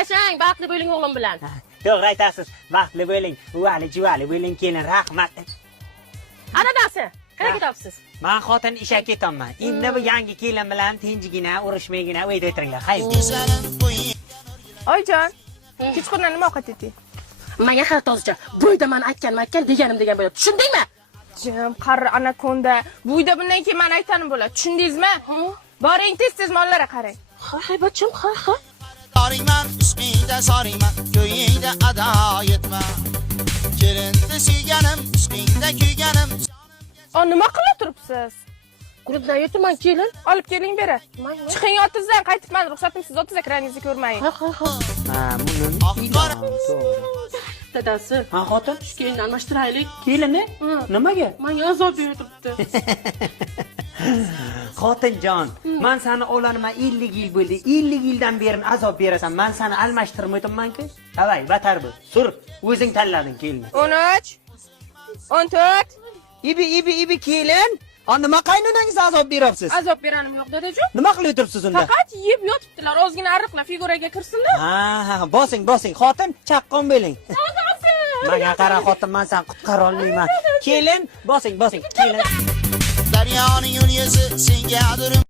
yashang, baxtli bo'ling o'g'lim bilan. To'g'ri aytasiz. Vaqtli bo'ling, uvali juvali bo'ling, kelin, rahmat. Ana dasi, qayerga ketyapsiz? Men xotin ishga ketaman. Endi bu yangi kelin bilan tinchigina, urushmaygina uyda o'tiringlar. Xayr. Oyjon, kechqurun nima ovqat eding? Menga har tozicha, bo'yda men aytgan deganim degan bo'ladi. Tushundingmi? Jim, qarri anakonda. Buyda bundan keyin men aytanim bo'ladi. Tushundingizmi? Boring tez-tez mollarga qarang. Ha, haybatchim, ha. Sarıyman, üstünde sarıyman, köyünde ada etmem. Kelinde suyganim, üstünde kuyganim. Nima qilib turibsiz? Klubdan yetman kelin. Olib keling beri. Chiqing otizdan, qaytib men ruxsatimsiz otizga kiraningizni ko'rmayin. Ha. Akbar Dadasi, Ha, xotin? keyin almashtiraylik. Kelini? Nimaga? Menga azob beribdi. Xotinjon, men seni olaniman 50 yil bo'ldi. 50 yildan beri azob berasan. Men seni almashtirmayapman-ku. Avay, batar bu. Sur, o'zing tanlading kelini. 13 14 Ibi kelin. Nima qaynonangizga azob beryapsiz? azob beranim yo'q dadajon. Nima qilib o'tiribsiz unda? Faqat yeb yotibdilar. Ozgina ariqlar figuraga kirsinda. Ha, bosing. Xotin, chaqqon bo'ling. Menga qara xotin, men seni qutqara olmayman. Kelin, bosing, kelin. Deryanın yüzü senga durum.